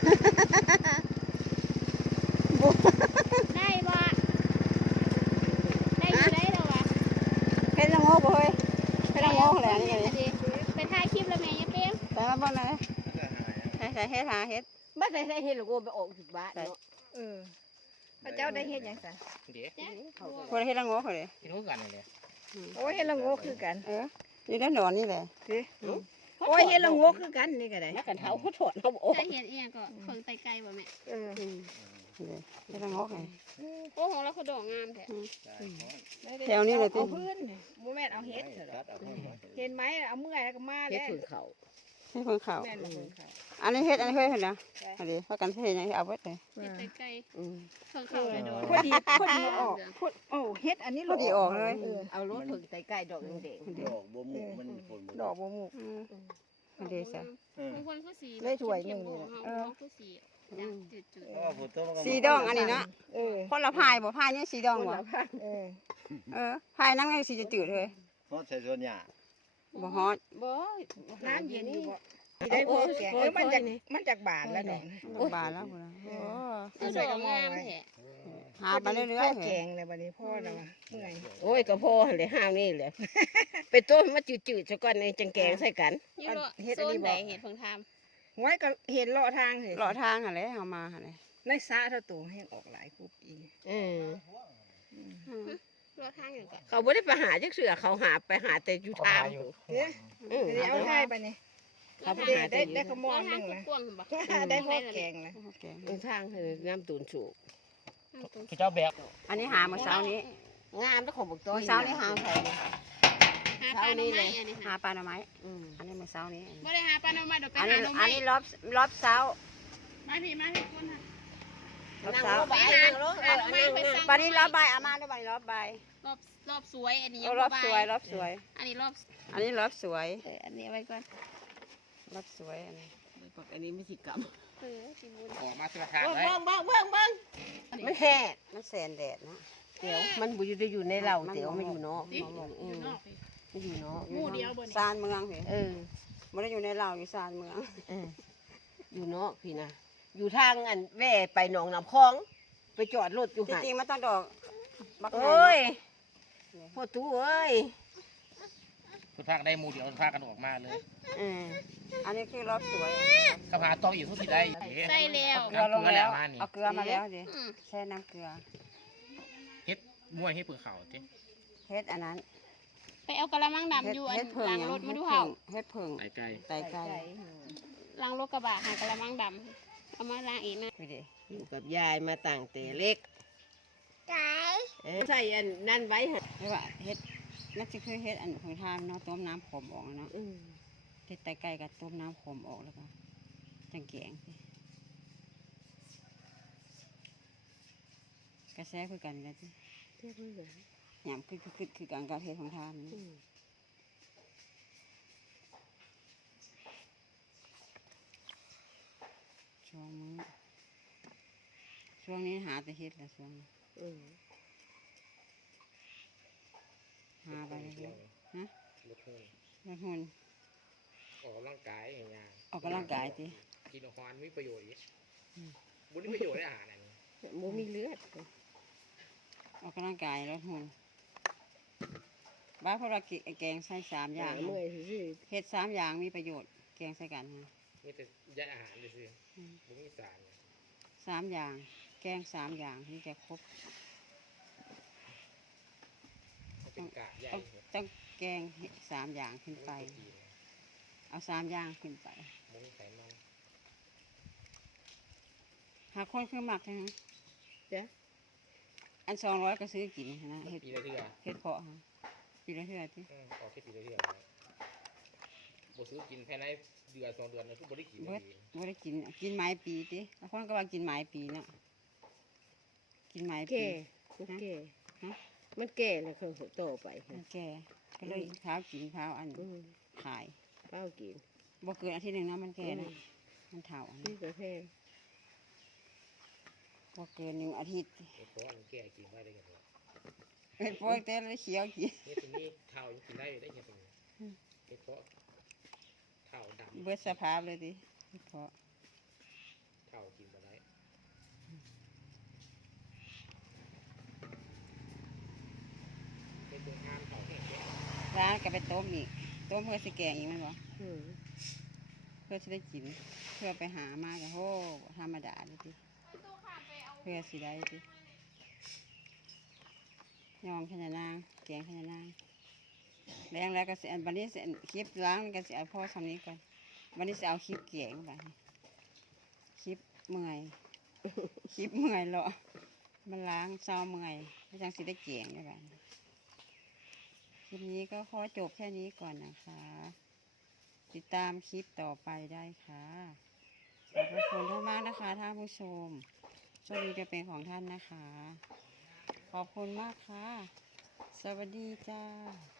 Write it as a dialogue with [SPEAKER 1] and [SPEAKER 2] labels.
[SPEAKER 1] ได้บ่ได้อยู่ได้แล้ววะ
[SPEAKER 2] เฮ็ดละโงกบ่เฮ้ยเฮ็ดละโงกแหละนี่ก็ดิ
[SPEAKER 1] ไปถ่ายคลิปแล้วแม่ยังเป้ง
[SPEAKER 2] แต่มาบ่นะใส่เฮ็ดหาเฮ็ด
[SPEAKER 3] บ้านไหนได้เฮ็ดหรือกูไปออกถึงบ้านเนาะพระเจ้าได้เฮ็ดยังไง
[SPEAKER 4] เดี๋ยว
[SPEAKER 2] คนเฮ็ดละโงกเขาเลย
[SPEAKER 4] กินรู้กันเลย
[SPEAKER 3] โอ้ยเฮ็ดละโงกคือกัน
[SPEAKER 2] นี่แล้วนอนนี่แหละ
[SPEAKER 3] โอ้ยเฮ็ดละโงกคือกันนี่ก็ได้
[SPEAKER 2] นักกันเท้าเขาถอดเขาบอก
[SPEAKER 1] จะเห็นเอียงก็เพิ่งไตไกลบ่แม่
[SPEAKER 2] เฮ็ดละโงกไง
[SPEAKER 1] โอ้ของเราเขาดอกงามแท้
[SPEAKER 2] แถวนี้เลยติ
[SPEAKER 3] เอาพื้นบ่แม่นเอาเฮ็ดเห็นไหมเอาเมื่อยแล้วก็มา
[SPEAKER 4] เฮ็ด
[SPEAKER 3] แล้ว
[SPEAKER 4] ฝืนเขา
[SPEAKER 2] ให้เพิ่นเข้า
[SPEAKER 3] แม่นละเพิ่นเขา
[SPEAKER 2] อันนี้เฮ็ดอันนี้เฮ็ดนะอันนี้พากันเฮ็ดยังเอาไว้เลย
[SPEAKER 1] เห็นไตไกลเพิ่งเข้าเลยดอก
[SPEAKER 3] พอดีออกโอ้เฮ็ดอันนี้
[SPEAKER 2] พอดีออกเลย
[SPEAKER 3] เอารถถึงใกล้ๆดอกแดง
[SPEAKER 4] ดอกบัวหมูมันผล
[SPEAKER 3] ดอกบ่มู
[SPEAKER 2] อันนี้ซะ
[SPEAKER 1] บางคนเขาสี
[SPEAKER 3] ได้ถ้วยหนึ่งนี่แหละ
[SPEAKER 1] เขาสีอย่างจืด
[SPEAKER 2] สีดองอันนี้นะคนละพายบ่พายนี่สีดองบ่พายนั่งสีจะจืดเลย
[SPEAKER 4] เพราะใส่ส่วนใหญ่
[SPEAKER 2] บ่ฮอด
[SPEAKER 3] บ่น้ำเย็นอยู่บ่ได้พอแกงมันจากบาทแล้วดอก
[SPEAKER 2] บาแล้วพุ่นโอ้
[SPEAKER 1] ๆคือดอกงามแท้
[SPEAKER 2] หาไปเรื่อยๆ
[SPEAKER 3] แกงเลยบัดนี้พ่อแล้วว่าเมื่อย
[SPEAKER 5] โอ้ยก็พอเลยห้าวนี่เลย ไปต้มมาจืดๆซะก่อนในจังแกงใส่กัน
[SPEAKER 1] นี่โซนไหนเห็ดเพิ่งท
[SPEAKER 3] หวยก็เห็นเลาะทางเห็น
[SPEAKER 2] เลาะทางหั่นแหละเฮามาหั่นแหละ
[SPEAKER 3] ในสระเท่าตัวให้ออกหลายคุบอีก
[SPEAKER 1] ำรอทางอย่างก่อน
[SPEAKER 5] เขาไม่ได้ไปหาจักเสือเขาหาไปหาแต่อยู่ทาง
[SPEAKER 3] เด้อเอาให้ไปนี่
[SPEAKER 5] เขาไปหา
[SPEAKER 3] ได้ขมอนนึง
[SPEAKER 1] รอ
[SPEAKER 3] นะ
[SPEAKER 1] ทางกว้างๆบ่
[SPEAKER 3] ได้พอแกงเลย
[SPEAKER 2] โอเค
[SPEAKER 5] อยู่ทางเฮ้ยงามตูนสูง
[SPEAKER 4] คือเจ้าแบบ
[SPEAKER 2] อันนี้หามื้อเช้านี้
[SPEAKER 5] งามแล้วของบักต้อ
[SPEAKER 2] มื้
[SPEAKER 5] ย
[SPEAKER 2] อเช้านี้หาใส่
[SPEAKER 1] หาปลาหน่อไม้อันนี้
[SPEAKER 2] หา
[SPEAKER 1] หา
[SPEAKER 2] ปลาหน่อไม้อันนี้มื้อเช้านี้
[SPEAKER 1] ไม่ได้หาปลาหน่อไม้เดี๋ยวไป
[SPEAKER 2] อัน
[SPEAKER 1] หา
[SPEAKER 2] นี้
[SPEAKER 1] หน่อ
[SPEAKER 2] อั
[SPEAKER 1] ไม้
[SPEAKER 2] นนี้รอบเช้า
[SPEAKER 1] มาพี่คนค่ะ
[SPEAKER 2] รอบ
[SPEAKER 5] นั่ง
[SPEAKER 2] เช้าร
[SPEAKER 5] ถไปนั่งรถ
[SPEAKER 1] หาหน่อไม้ไปสั่ง
[SPEAKER 2] ปลานี้รอบบ่ายเอามาด้วยปลานี้รอบบ่าย
[SPEAKER 1] รอบสวยอันนี้
[SPEAKER 2] รอบสวยรอบสวย
[SPEAKER 1] อันนี้รอบ
[SPEAKER 2] อันนี้รอบสวย
[SPEAKER 1] อันนี้ไว้ก่อน
[SPEAKER 2] รอบสวยอันนี้
[SPEAKER 5] อันนี้ไม่สิกรรม
[SPEAKER 1] สิบุญ
[SPEAKER 4] ออกมาสลัดทาง
[SPEAKER 5] เบิ้ง
[SPEAKER 4] เลย
[SPEAKER 5] เบิ้งเบิ้งเบิ้งไม่แห่
[SPEAKER 2] มันแสนแดดนะ
[SPEAKER 5] เตี๋ยวมันบุได้อยู่ในเราเตี๋ยวมันอยู่นอก
[SPEAKER 1] อยู่นอก
[SPEAKER 5] มันอยู่นอก
[SPEAKER 1] หมู่เดียวบน
[SPEAKER 2] ซานเมืองเหร
[SPEAKER 5] เออ
[SPEAKER 2] ไม่ได้อยู่ในลาวอยู่ซานเมือง
[SPEAKER 5] อยู่นอกพี่นะอยู่ทางอันแว่ไปหนองน้ำคลอง ไปจอดรถอยู่
[SPEAKER 2] จ
[SPEAKER 5] หัน
[SPEAKER 2] ริงๆมันต้องดอกบัก
[SPEAKER 5] โอ้ยพ่อตู้เอ้ย
[SPEAKER 4] สุดท้ายได้หมูเดียวสุดท้ายกันออกมาเลย
[SPEAKER 2] อันนี้คือรอบสวย
[SPEAKER 4] ข้าพาต้องอยู่ทุกที่ได้
[SPEAKER 1] ใส่แล้ว
[SPEAKER 2] เกลือลงแล้วเอาเกลือมาแล้วดิแช่น้ำเกลือ
[SPEAKER 4] เฮ็ดมวยให้เปลือกเขาเจ๊
[SPEAKER 2] เฮ็ดอันนั้น
[SPEAKER 1] ไปเอากระมังดำอยู่อัน
[SPEAKER 2] เฮ็ดเพิ่ง
[SPEAKER 1] ล้าง
[SPEAKER 2] ยัง
[SPEAKER 1] รถมาดูเห่า
[SPEAKER 2] เฮ็ดเพิ่ง
[SPEAKER 4] ไก่ไก่
[SPEAKER 2] ไตไก่
[SPEAKER 1] ล้างรถกระบะหากระมังดำเอามาล้างอีกนะ
[SPEAKER 2] ไปดิ
[SPEAKER 5] อยู่กับยายมาต่างแต่เล็กใส่อันนั่นไว้ฮะ
[SPEAKER 2] เรียกว่าเฮ็ดนั่นจะคือเฮ็ดอันของทานเนาะต้มน้ำขมออกเนาะเฮ็ดไตไก่กับต้มน้ำขมออกแล้วก็จังแกงกระแสคือกันกันสิหยำคือการการเฮ็ดของทานนี่ช่วงนี้หาแต่เฮ็ดละช่วงนี้หาไปเรื่อยๆนะแล้วหุ่น
[SPEAKER 4] ออกกำลังกายอย่างเงี้ย
[SPEAKER 2] ออกกำลังกายสิ
[SPEAKER 4] กินอาหารมีประโยชน์อีกบุญมีประโยชน์ได้อาหารอันนี้
[SPEAKER 5] หมูมีเลือด
[SPEAKER 2] ออกกำลังกายแล้วหุ่นบ้านพวกเราแกงใส่3 อย่าง
[SPEAKER 5] เมื่อยสิ
[SPEAKER 2] เฮ็ด3 อย่างมีประโยชน์แกงใส่กันฮะ
[SPEAKER 4] มีแต่ยาอาหารเลยสิบุญมีสาร
[SPEAKER 2] 3 อย่าง แกง3 อย่างนี่จะครบ
[SPEAKER 4] เป็นกากใหญ่
[SPEAKER 2] ต้องแกง3 อย่างขึ้นไป เอา3 อย่างขึ้นไป
[SPEAKER 4] บุญมีไขมัน
[SPEAKER 2] หาคนคือหมักใช่ไหม
[SPEAKER 5] จ้ะ
[SPEAKER 2] อัน200ก็ซื้อกินนะเฮ็ด
[SPEAKER 4] ปีละเทื่อ
[SPEAKER 2] เฮ็ดเพาะฮะปีละเท่าไหร่ที่
[SPEAKER 4] ออกแค่ปีละเทื่อบ่ซื้อกินภายในเดือน2 เดือนนะทุกบ่ได้กิน
[SPEAKER 2] บ่ได้กินไม้ปีติบางคนก็ว่ากินไม้ปีเนาะกินไม้ปี
[SPEAKER 5] แก่มันแก่มันแก่แล้วเขาโตไป
[SPEAKER 2] มันแก่ก็เลยเท้ากินเท้าอันขาย
[SPEAKER 5] เป้ากิน
[SPEAKER 2] บ่เกินอาทิตย์หนึงนะมันแก่นะมันเฒ่าอัน
[SPEAKER 5] นี่
[SPEAKER 2] นี้
[SPEAKER 5] ก็แพง
[SPEAKER 2] บ่เกิน1 อาทิตย์
[SPEAKER 4] เพราะว่ามันแก่กินได้ได้ยังไง
[SPEAKER 2] เฮ็ดพวกแต่ละเขียวกิน
[SPEAKER 4] เนี่ยตรงนี้ข้าวยังกินได้ได้ยังไงเพราะข้าวดำ
[SPEAKER 2] เบิดสภาพเลยติเฮ็ดเพาะ
[SPEAKER 4] ขข้าวกินบ่ได้เป็นตัวงานข้าวแห้งแก่
[SPEAKER 2] ร้านก็ไปต้มอีกต้มเพื่อสิแกงอีกแมันบ่
[SPEAKER 5] อืม
[SPEAKER 2] เพื่อสิได้กินเพื่อไปหามาก็โหธรรมดาเลยพี่เพื่อสิได้พี่ยองขยะนางแกงขยะนางแรงแล้วก็สิอันบัดนี้สิอันคลิปล้างก็สิเอาพ่อทำนี้ก่อนบัดนี้สิเอาคลิปแกงบัดนี้คลิปเมื่อย คลิปเมื่อยเหรอมันล้างเศร้าเมื่อยแล้วจังสิได้แกงได้บัดนี้คลิปนี้ก็ขอจบแค่นี้ก่อนนะคะ ติดตามคลิปต่อไปได้ค่ะขอบพระคุณท่านมากนะคะท่านผู้ชมโชคดีจะเป็นของท่านนะคะ ขอบคุณมากค่ะ สวัสดีจ้า